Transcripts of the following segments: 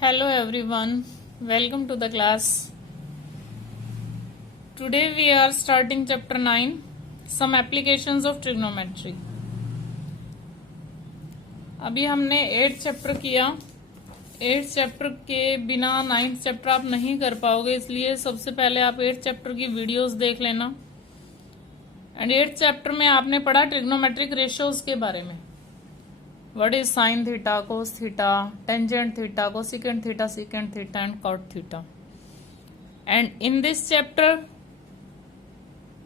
Hello everyone, welcome to the class. Today we are starting chapter 9, some applications of trigonometry. अभी हमने 8th chapter किया. 8th chapter के बिना 9th chapter आप नहीं कर पाओगे, इसलिए सबसे पहले आप 8th चैप्टर की वीडियोस देख लेना. एंड 8th चैप्टर में आपने पढ़ा ट्रिग्नोमेट्रिक रेशियोज के बारे में. What is sin theta, cos theta, tangent theta, cosecant theta, secant theta and cot theta. And in this chapter,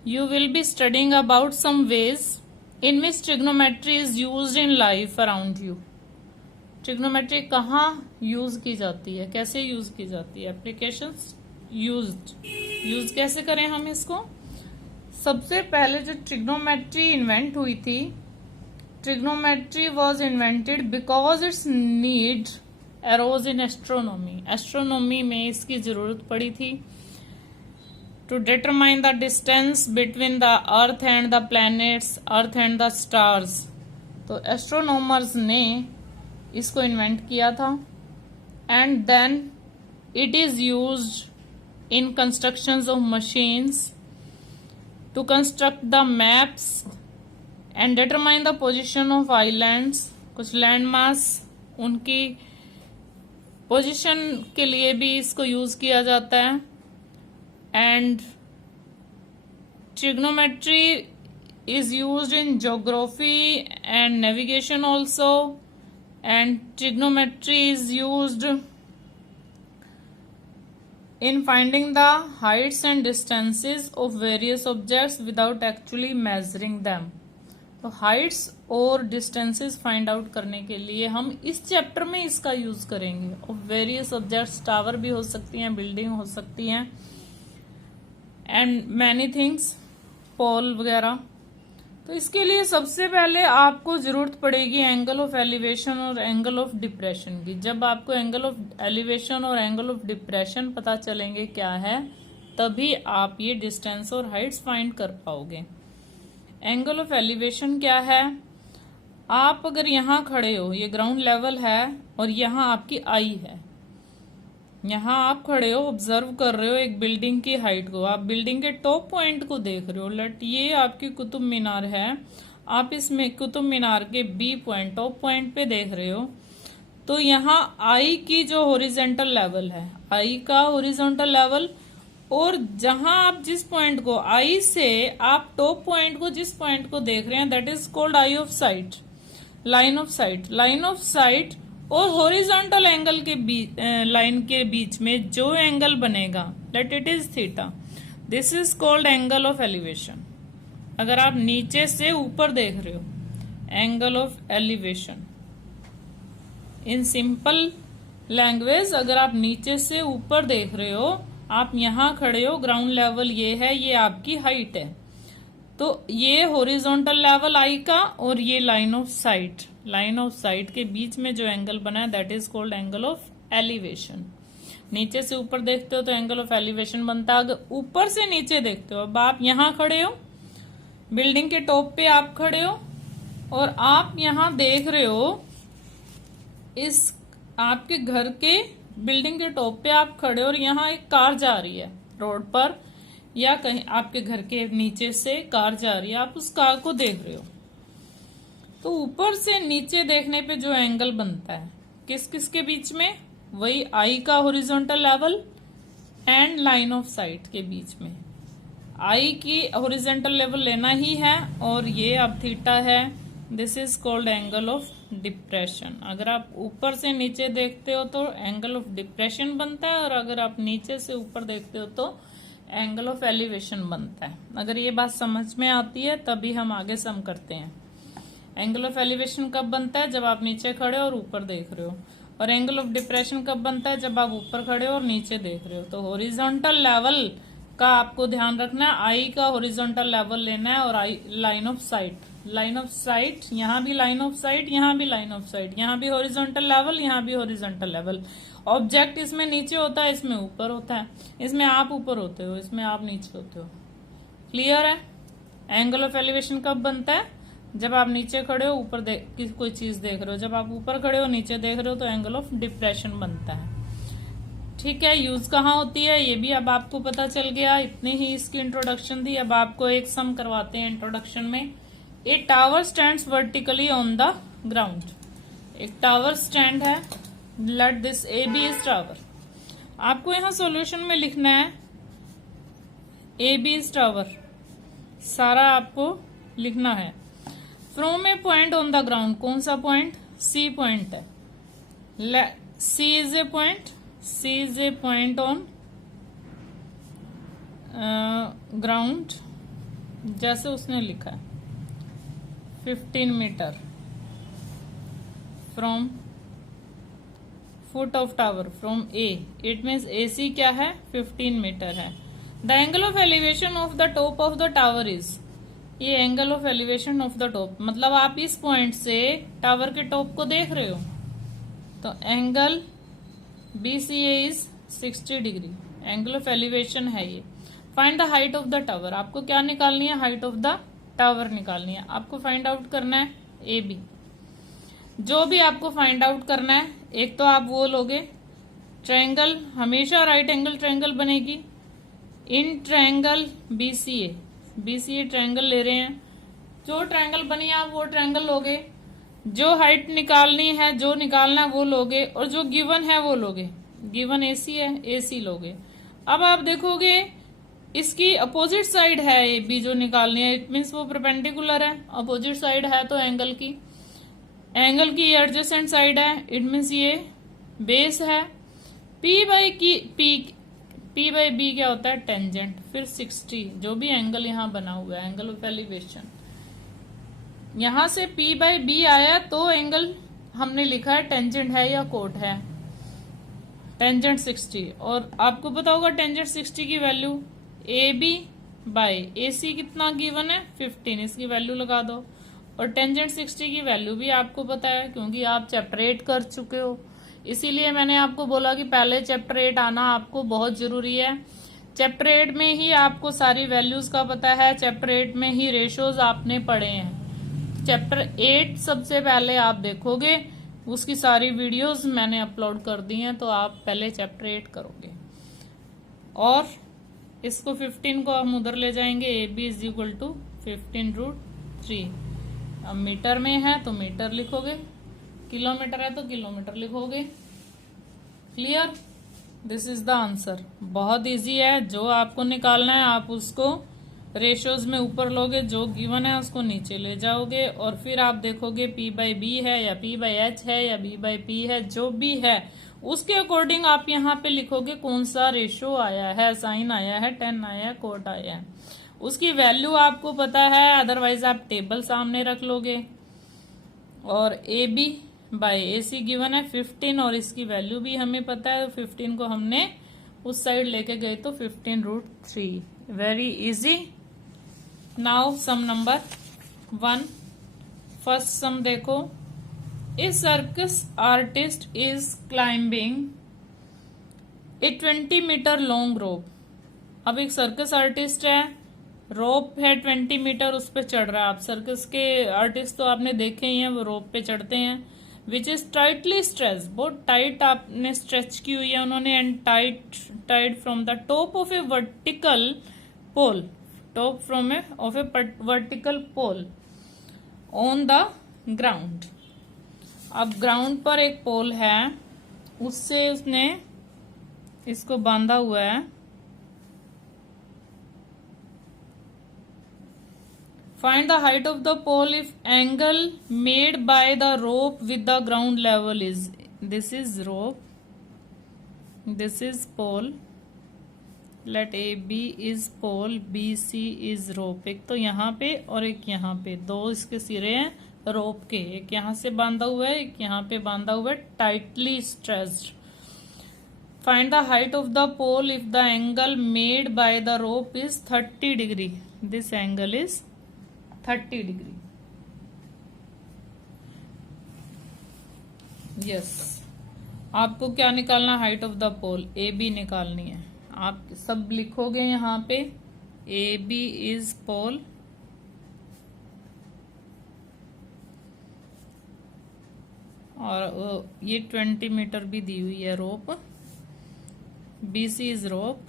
you will be studying about some ways in which trigonometry is used in life around you. Trigonometry कहाँ use की जाती है, कैसे use की जाती है, applications use कैसे करें हम इसको. सबसे पहले जो ट्रिग्नोमेट्री इन्वेंट हुई थी, trigonometry was invented because its need arose in astronomy. Astronomy में इसकी जरूरत पड़ी थी. To determine the distance between the earth and the planets, earth and the stars. तो एस्ट्रोनॉमर्स ने इसको इन्वेंट किया था. And then it is used in constructions of machines to construct the maps and determine the position of islands. कुछ land mass, उनकी position के लिए भी इसको यूज किया जाता है. And trigonometry is used in geography and navigation also. And trigonometry is used in finding the heights and distances of various objects without actually measuring them. तो हाइट्स और डिस्टेंसेस फाइंड आउट करने के लिए हम इस चैप्टर में इसका use करेंगे. और वेरियस ऑब्जेक्ट्स, टावर भी हो सकती हैं, बिल्डिंग हो सकती हैं, एंड मैनी थिंग्स, पोल वगैरह. तो इसके लिए सबसे पहले आपको जरूरत पड़ेगी एंगल ऑफ एलिवेशन और एंगल ऑफ डिप्रेशन की. जब आपको एंगल ऑफ एलिवेशन और एंगल ऑफ डिप्रेशन पता चलेंगे क्या है, तभी आप ये डिस्टेंस और हाइट्स फाइंड कर पाओगे. एंगल ऑफ एलिवेशन क्या है? आप अगर यहां खड़े हो, ये ग्राउंड लेवल है और यहां आपकी आई है, यहां आप खड़े हो, ऑब्जर्व कर रहे हो एक बिल्डिंग की हाइट को. आप बिल्डिंग के टॉप पॉइंट को देख रहे हो. लेट ये आपकी कुतुब मीनार है, आप इसमें कुतुब मीनार के बी पॉइंट, टॉप पॉइंट पे देख रहे हो. तो यहाँ आई की जो हॉरिजॉन्टल लेवल है, आई का हॉरिजॉन्टल लेवल, और जहां आप जिस पॉइंट को, आई से आप टॉप पॉइंट को, जिस पॉइंट को देख रहे हैं, that is called I of sight, line of sight. Line of site और हॉरिजॉन्टल एंगल के बीच, लाइन के बीच में जो एंगल बनेगा, let it is theta, this is called angle of elevation. अगर आप नीचे से ऊपर देख रहे हो, angle of elevation. In simple language, अगर आप नीचे से ऊपर देख रहे हो, आप यहां खड़े हो, ग्राउंड लेवल ये है, ये आपकी हाइट है. तो ये हॉरिजॉन्टल लेवल आई का और ये line of sight, line of site के बीच में जो एंगल बना है, that is called angle of elevation. नीचे से ऊपर देखते हो तो एंगल ऑफ एलिवेशन बनता है. अगर ऊपर से नीचे देखते हो, अब आप यहां खड़े हो, बिल्डिंग के टॉप पे आप खड़े हो, और आप यहां देख रहे हो, इस आपके घर के बिल्डिंग के टॉप पे आप खड़े हो और यहाँ एक कार जा रही है रोड पर, या कहीं आपके घर के नीचे से कार जा रही है, आप उस कार को देख रहे हो. तो ऊपर से नीचे देखने पे जो एंगल बनता है, किस किस के बीच में, वही आई का horizontal level and line of site के बीच में. आई की हॉरिजॉन्टल लेवल लेना ही है, और ये अब थीटा है, this is called angle of depression. अगर आप ऊपर से नीचे देखते हो तो एंगल ऑफ डिप्रेशन बनता है, और अगर आप नीचे से ऊपर देखते हो तो एंगल ऑफ एलिवेशन बनता है. अगर ये बात समझ में आती है तभी हम आगे सम करते हैं. एंगल ऑफ एलिवेशन कब बनता है? जब आप नीचे खड़े हो और ऊपर देख रहे हो. और एंगल ऑफ डिप्रेशन कब बनता है? जब आप ऊपर खड़े हो और नीचे देख रहे हो. तो हॉरिजॉन्टल लेवल का आपको ध्यान रखना है, आई का हॉरिजॉन्टल लेवल लेना है, और eye line of sight, line of sight, यहाँ भी लाइन ऑफ साइट, यहाँ भी लाइन ऑफ साइट, यहाँ भी हॉरिजॉन्टल लेवल, यहाँ भी हॉरिजॉन्टल लेवल. ऑब्जेक्ट इसमें नीचे होता है, इसमें ऊपर होता है. इसमें आप ऊपर होते हो, इसमें आप नीचे होते हो. क्लियर है? एंगल ऑफ एलिवेशन कब बनता है? जब आप नीचे खड़े हो, ऊपर कोई चीज देख रहे हो. जब आप ऊपर खड़े हो, नीचे देख रहे हो, तो एंगल ऑफ डिप्रेशन बनता है. ठीक है, यूज कहाँ होती है ये भी अब आपको पता चल गया। इतनी ही इसकी इंट्रोडक्शन थी। अब आपको एक सम करवाते हैं इंट्रोडक्शन में। A tower stands vertically on the ground. एक टावर स्टैंड है, let this A B is tower. आपको यहाँ सॉल्यूशन में लिखना है ए बी इज टावर, सारा आपको लिखना है। From A point on the ground, कौन सा पॉइंट? सी पॉइंट है। C is a point, C is a point on ground, जैसे उसने लिखा है 15 metre from foot of tower from A, it means AC क्या है? 15 मीटर है। The angle of elevation of the top of the tower is, ये angle of elevation of the top मतलब आप इस पॉइंट से टावर के टॉप को देख रहे हो, तो angle BCA is 60 degree, angle of elevation है ये। Find the height of the tower, आपको क्या निकालनी है? हाइट ऑफ द टावर निकालनी है। आपको फाइंड आउट करना है AB। जो भी आपको फाइंड आउट करना है, एक तो आप वो लोगे ट्रायंगल, हमेशा राइट एंगल ट्रायंगल बनेगी इन ट्रायंगल BCA ट्रायंगल ले रहे हैं। जो ट्रायंगल बनी आप वो ट्रायंगल लोगे, जो हाइट निकालनी है, जो निकालना है वो लोगे, और जो गिवन है वो लोगे। गिवन AC है, AC लोगे। अब आप देखोगे इसकी अपोजिट साइड है AB जो निकालनी है, इट मीन्स वो परपेंडिकुलर है। अपोजिट साइड है तो एंगल की एडजेसेंट साइड है, इट मीन्स ये बेस है। P बाई B क्या होता है? टेंजेंट। फिर 60 जो भी एंगल यहाँ बना हुआ है, एंगल ऑफ एलिवेशन, यहां से P बाई B आया तो एंगल हमने लिखा है टेंजेंट है या कोट है, टेंजेंट 60। और आपको पता होगा टेंजेंट 60 की वैल्यू AB बाई AC कितना गिवन है? 15, इसकी वैल्यू लगा दो। और टेंजेंट 60 की वैल्यू भी आपको पता है क्योंकि आप चैप्टर 8 कर चुके हो, इसीलिए मैंने आपको बोला कि पहले चैप्टर 8 आना आपको बहुत जरूरी है। चैप्टर 8 में ही आपको सारी वैल्यूज का पता है, चैप्टर 8 में ही रेशियोज आपने पढ़े हैं। चैप्टर 8 सबसे पहले आप देखोगे, उसकी सारी वीडियोस मैंने अपलोड कर दी हैं, तो आप पहले चैप्टर 8 करोगे। और इसको 15 को हम उधर ले जाएंगे, AB इज इक्वल टू 15√3। अब मीटर में है तो मीटर लिखोगे, किलोमीटर है तो किलोमीटर लिखोगे। Clear? This is the answer. बहुत इजी है, जो आपको निकालना है आप उसको रेशियोज में ऊपर लोगे, जो गिवन है उसको नीचे ले जाओगे, और फिर आप देखोगे P बाई B है या P बाई H है या B बाई P है, जो भी है उसके अकॉर्डिंग आप यहाँ पे लिखोगे कौन सा रेशियो आया है, साइन आया है, टेन आया है, कोट आया है। उसकी वैल्यू आपको पता है, अदरवाइज आप टेबल सामने रख लोगे। और AB बाई AC गिवन है 15 और इसकी वैल्यू भी हमें पता है, 15 को हमने उस साइड लेके गए तो 15√3। Very easy. Now sum number 1, first sum देखो। A circus artist is climbing a 20 metre long rope. अब एक सर्कस आर्टिस्ट है, रोप है 20 मीटर, उस पे चढ़ रहा है। आप सर्कस के आर्टिस्ट तो आपने देखे ही हैं, वो रोप पे चढ़ते हैं। विच इज टाइटली स्ट्रेच, बहुत टाइट आपने स्ट्रेच की हुई है उन्होंने, and tight from the top of a vertical pole, top from a of a vertical pole on the ground. अब ग्राउंड पर एक पोल है, उससे उसने इसको बांधा हुआ है। Find the height of the pole if angle made by the rope with the ground level is, this is rope, this is pole, let AB is pole, BC is rope। एक तो यहाँ पे और एक यहाँ पे, दो इसके सिरे हैं रोप के, एक यहाँ से बांधा हुआ है, एक यहाँ पे बांधा हुआ है, tightly stretched. Find the height of the pole if the angle made by the rope is 30 degree, this angle is 30 degree. Yes, आपको क्या निकालना? Height of the pole, AB निकालनी है। आप सब लिखोगे यहाँ पे AB इज पोल, और ये 20 मीटर भी दी हुई है रोप। BC is rope,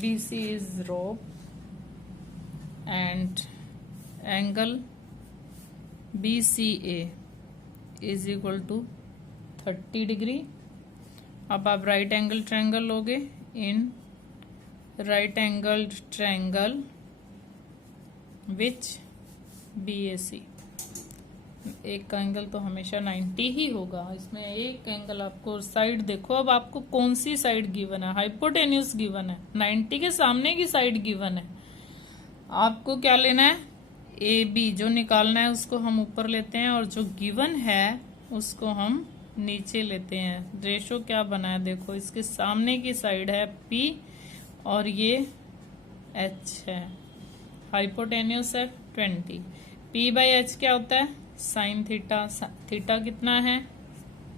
BC is rope and angle BCA is equal to 30 degree. अब आप राइट एंगल ट्रायंगल लोगे, in right angle triangle which BAC, एक का एंगल तो हमेशा 90 ही होगा, इसमें एक एंगल आपको साइड देखो। अब आपको कौन सी साइड गिवन है, हाइपोटेन्यूज गिवन है, 90 के सामने की साइड गिवन है। आपको क्या लेना है, AB जो निकालना है उसको हम ऊपर लेते हैं और जो गिवन है उसको हम नीचे लेते हैं। रेशो क्या बना है देखो, इसके सामने की साइड है P और ये H है, हाइपोटेन्यूस है 20। P/H क्या होता है, साइन थीटा। थीटा कितना है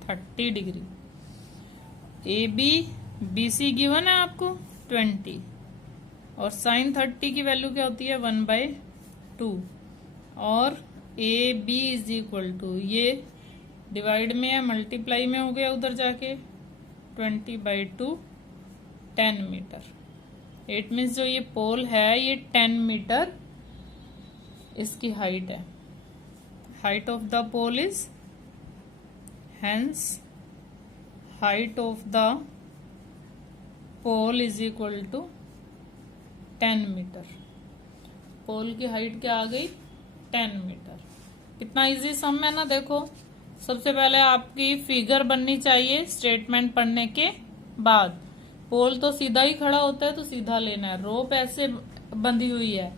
30 डिग्री। AB BC गिवन है आपको 20 और साइन 30 की वैल्यू क्या होती है 1/2 और AB इज इक्वल टू, ये डिवाइड में है, मल्टीप्लाई में हो गया उधर जाके, 20/2 10 मीटर। इट मीन्स जो ये पोल है ये 10 मीटर इसकी हाइट है। Height of the pole is, hence height of the pole is equal to 10 metre. Pole की हाइट क्या आ गई 10 मीटर। कितना इजी सम है ना। देखो सबसे पहले आपकी फिगर बननी चाहिए स्टेटमेंट पढ़ने के बाद। पोल तो सीधा ही खड़ा होता है तो सीधा लेना है। रोप ऐसे बंधी हुई है,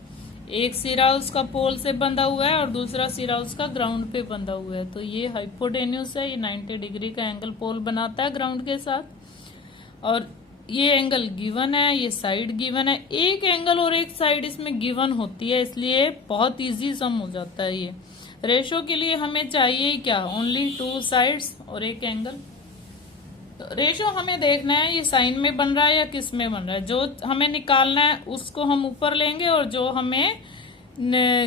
एक सिरा उसका पोल से बंधा हुआ है और दूसरा सिरा उसका ग्राउंड पे बंधा हुआ है, तो ये हाइपोटेन्यूस है, ये 90 डिग्री का एंगल पोल बनाता है ग्राउंड के साथ। और ये एंगल गिवन है, ये साइड गिवन है, एक एंगल और एक साइड इसमें गिवन होती है, इसलिए बहुत इजी सम हो जाता है। ये रेशो के लिए हमें चाहिए क्या, ओनली 2 साइड्स और एक एंगल। तो रेशो हमें देखना है ये साइन में बन रहा है या किस में बन रहा है। जो हमें निकालना है उसको हम ऊपर लेंगे और जो हमें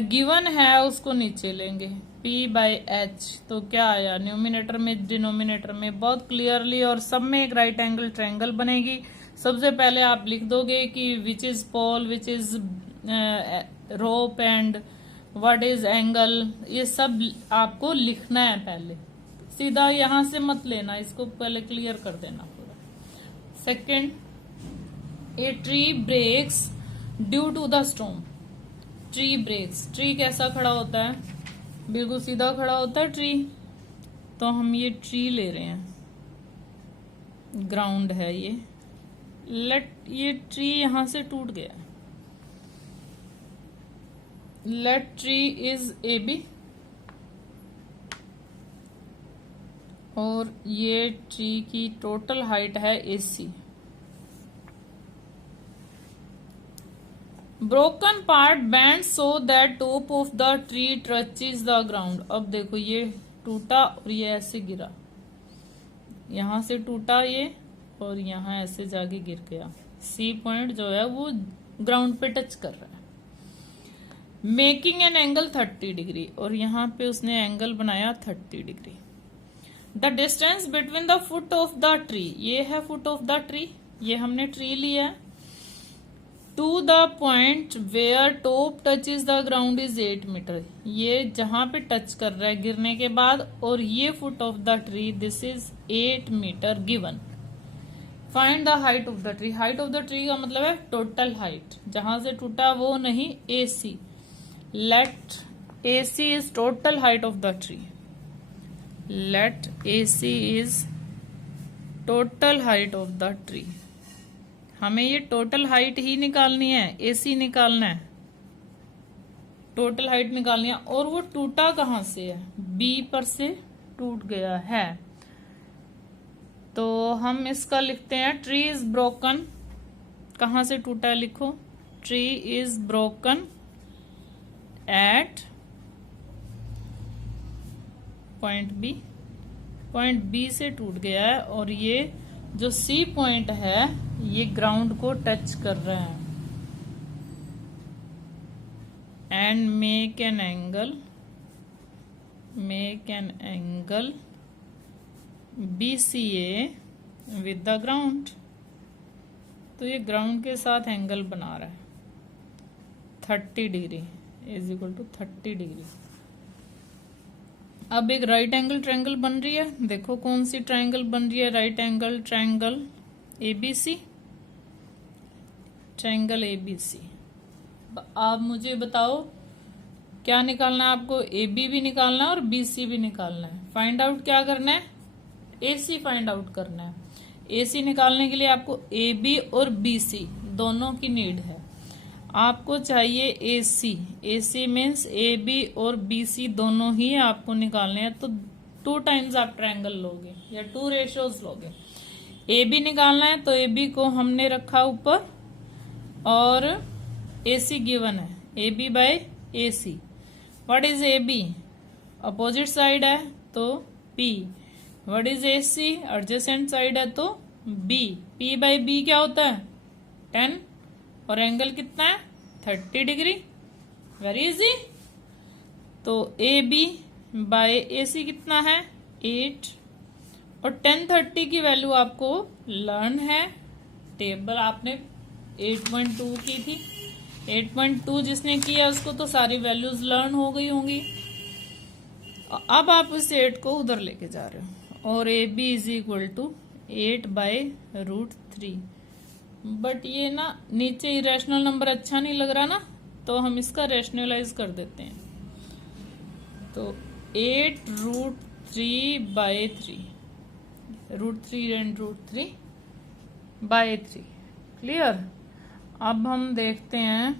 गिवन है उसको नीचे लेंगे। P/H तो क्या आया, न्यूमिनेटर में डिनोमिनेटर में, बहुत क्लियरली। और सब में एक राइट एंगल ट्रायंगल बनेगी। सबसे पहले आप लिख दोगे कि which is pole, which is rope and what is angle, ये सब आपको लिखना है पहले। सीधा यहां से मत लेना, इसको पहले क्लियर कर देना पूरा। Second, a tree breaks due to the storm. Tree breaks, tree कैसा खड़ा होता है, बिल्कुल सीधा खड़ा होता है ट्री। तो हम ये ट्री ले रहे हैं, ग्राउंड है ये, ये ट्री यहां से टूट गया। लेट ट्री इज AB और ये ट्री की टोटल हाइट है AC। Broken part band so that top of the tree touches the ground. अब देखो ये टूटा और ये ऐसे गिरा, यहां से टूटा ये और यहां ऐसे जाके गिर गया। C पॉइंट जो है वो ग्राउंड पे टच कर रहा है, मेकिंग एन एंगल 30 डिग्री। और यहाँ पे उसने एंगल बनाया 30 degree. The distance between the foot of the tree, ये है फुट ऑफ द ट्री, ये हमने ट्री लिया, to the point where top touches the ground is 8 metre. ये जहां पे टच कर रहा है गिरने के बाद, और ये foot of the tree, this is 8 metre given. Find the height of the tree. Height of the tree का मतलब है टोटल हाइट, जहां से टूटा वो नहीं, AC। Let AC is total height of the tree. Let AC is total height of the tree. हमें ये टोटल हाइट ही निकालनी है, AC निकालना है, टोटल हाइट निकालनी है। और वो टूटा कहाँ से है, B पर से टूट गया है। तो हम इसका लिखते हैं, ट्री इज ब्रोकन, कहाँ से टूटा है लिखो, tree is broken at point B। Point B से टूट गया है और ये जो C पॉइंट है ये ग्राउंड को टच कर रहा है। and make an angle BCA with the ground। तो ये ग्राउंड के साथ एंगल बना रहा है 30 degree is equal to 30 degree. अब एक राइट एंगल ट्रायंगल बन रही है, देखो कौन सी ट्रायंगल बन रही है, right angle triangle ABC, triangle ABC। आप मुझे बताओ क्या निकालना है आपको, AB भी निकालना है और BC भी निकालना है। फाइंड आउट क्या करना है, AC फाइंड आउट करना है। AC निकालने के लिए आपको AB और BC दोनों की नीड है। आपको चाहिए AC मीन्स AB और BC दोनों ही आपको निकालने हैं, तो 2 टाइम्स आप ट्रायंगल लोगे या 2 रेशियोज लोगे। AB निकालना है तो AB को हमने रखा ऊपर और AC गिवन है, AB by AC। What is AB, opposite side है तो P। What is AC, adjacent side है तो B। P बाय B क्या होता है 10 और एंगल कितना है 30 डिग्री। Very easy. तो AB बाय AC कितना है 8 और 10-30 की वैल्यू आपको लर्न है। टेबल आपने 8.2 की थी, 8.2 जिसने किया उसको तो सारी वैल्यूज लर्न हो गई होंगी। अब आप इस 8 को उधर लेके जा रहे हो और AB is equal to 8/√3। But ये ना नीचे इरेशनल नंबर अच्छा नहीं लग रहा ना, तो हम इसका रेशनलाइज कर देते हैं। तो 8√3/3, √3 एंड √3 बाय 3। क्लियर। अब हम देखते हैं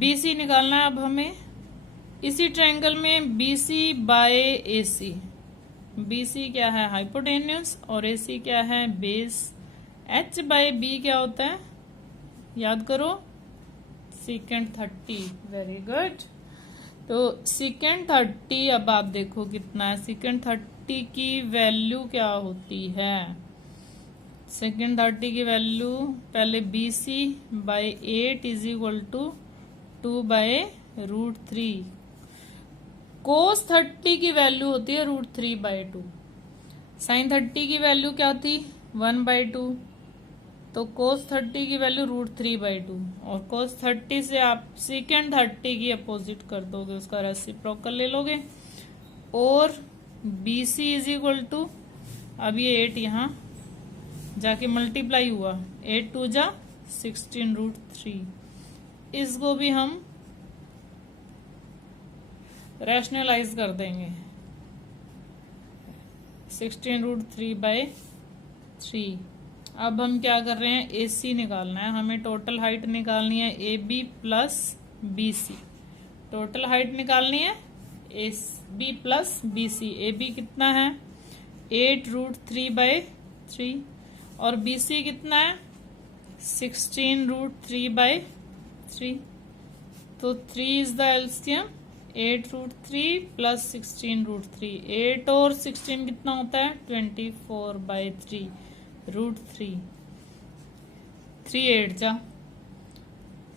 BC निकालना है अब हमें। इसी ट्रायंगल में BC बाय AC, BC क्या है हाइपोटेन्यूस और AC क्या है बेस। H बाय B क्या होता है याद करो, सेकेंड 30। Very good. तो सेकेंड 30 अब आप देखो कितना है, सेकेंड 30 की वैल्यू क्या होती है, सेकेंड 30 की वैल्यू पहले BC by 8 is equal to 2/√3। Cos 30 की वैल्यू होती है √3/2। साइन 30 की वैल्यू क्या थी 1/2, तो कोस 30 की वैल्यू √3/2 और कोस 30 से आप सेकेंड 30 की अपोजिट कर दोगे, उसका रेसिप्रोकल ले लोगे। और BC इज इक्वल टू, अब ये 8 यहाँ जाके मल्टीप्लाई हुआ, 8 2 जा 16√3। इसको भी हम रैशनलाइज कर देंगे, 16√3/3। अब हम क्या कर रहे हैं AC निकालना है हमें, टोटल हाइट निकालनी है AB plus BC। Total height निकालनी है AB प्लस BC। AB कितना है 8√3/3 और BC कितना है 16√3/3। तो 3 इज द एलसीएम, 8√3 प्लस 16√3। 8 और 16 कितना होता है 24/3 √3। 3 8 जा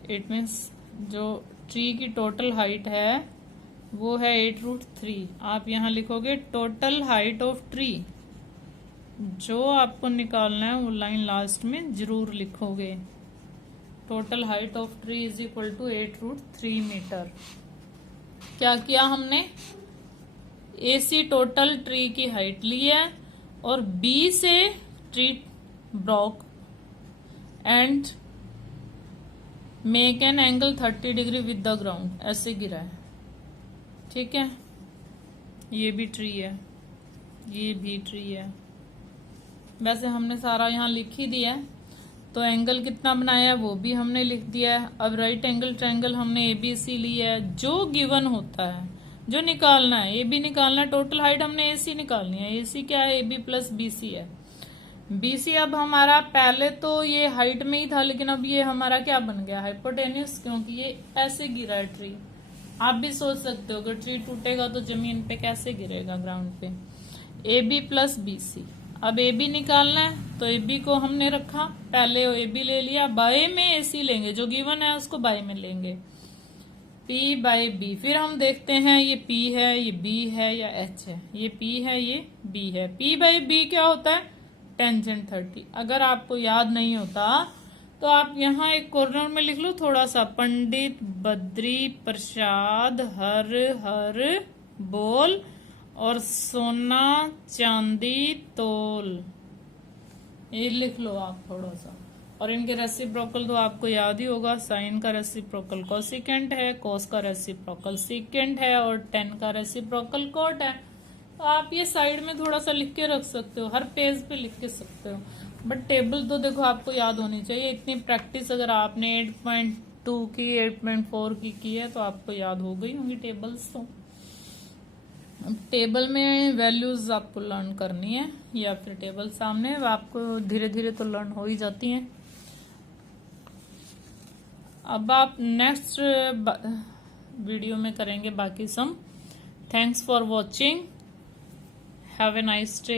8 मीन्स जो ट्री की टोटल हाइट है वो है 8√3। आप यहाँ लिखोगे टोटल हाइट ऑफ ट्री, जो आपको निकालना है वो लाइन लास्ट में जरूर लिखोगे। Total height of tree is equal to 8√3 metre. क्या किया हमने, AC टोटल ट्री की हाइट ली है और B से tree broke and make an angle 30 degree with the ground, ऐसे गिरा है। ठीक है, ये भी ट्री है, ये भी ट्री है। वैसे हमने सारा यहाँ लिख ही दिया है, तो एंगल कितना बनाया है वो भी हमने लिख दिया है। अब राइट एंगल ट्रायंगल हमने ABC लिया है, जो गिवन होता है जो निकालना है AB निकालना है। टोटल हाइट हमने AC निकालनी है, AC क्या है AB प्लस BC है। BC अब हमारा पहले तो ये हाइट में ही था, लेकिन अब ये हमारा क्या बन गया हाइपोटेन्यूस, क्योंकि ये ऐसे गिरा है ट्री। आप भी सोच सकते हो अगर ट्री टूटेगा तो जमीन पे कैसे गिरेगा, ग्राउंड पे। AB plus BC। अब AB निकालना है तो AB को हमने रखा, पहले AB ले लिया, बाय में AC लेंगे, जो गिवन है उसको बाय में लेंगे। P by B. फिर हम देखते हैं ये P है, ये B है या H है। ये P है, ये B है। P बाई बी क्या होता है? टेंजेंट 30। अगर आपको याद नहीं होता तो आप यहाँ एक कॉर्नर में लिख लो थोड़ा सा, पंडित बद्री प्रसाद हर हर बोल और सोना चांदी तोल। ये लिख लो आप थोड़ा सा। और इनके रेसिप्रोकल तो आपको याद ही होगा, साइन का रेसिप्रोकल कोसिकेंट है, कोस का रेसिप्रोकल सीकेंट है और टेन का रेसिप्रोकल कोट है। तो आप ये साइड में थोड़ा सा लिख के रख सकते हो, हर पेज पे लिख के सकते हो, बट टेबल तो देखो आपको याद होनी चाहिए। इतनी प्रैक्टिस अगर आपने 8.2 की 8.4 की है तो आपको याद हो गई होंगी टेबल्स। तो अब टेबल में वैल्यूज आपको लर्न करनी है या फिर टेबल सामने, आपको धीरे धीरे तो लर्न हो ही जाती हैं। अब आप नेक्स्ट वीडियो में करेंगे बाकी sum. Thanks for watching, have a nice day.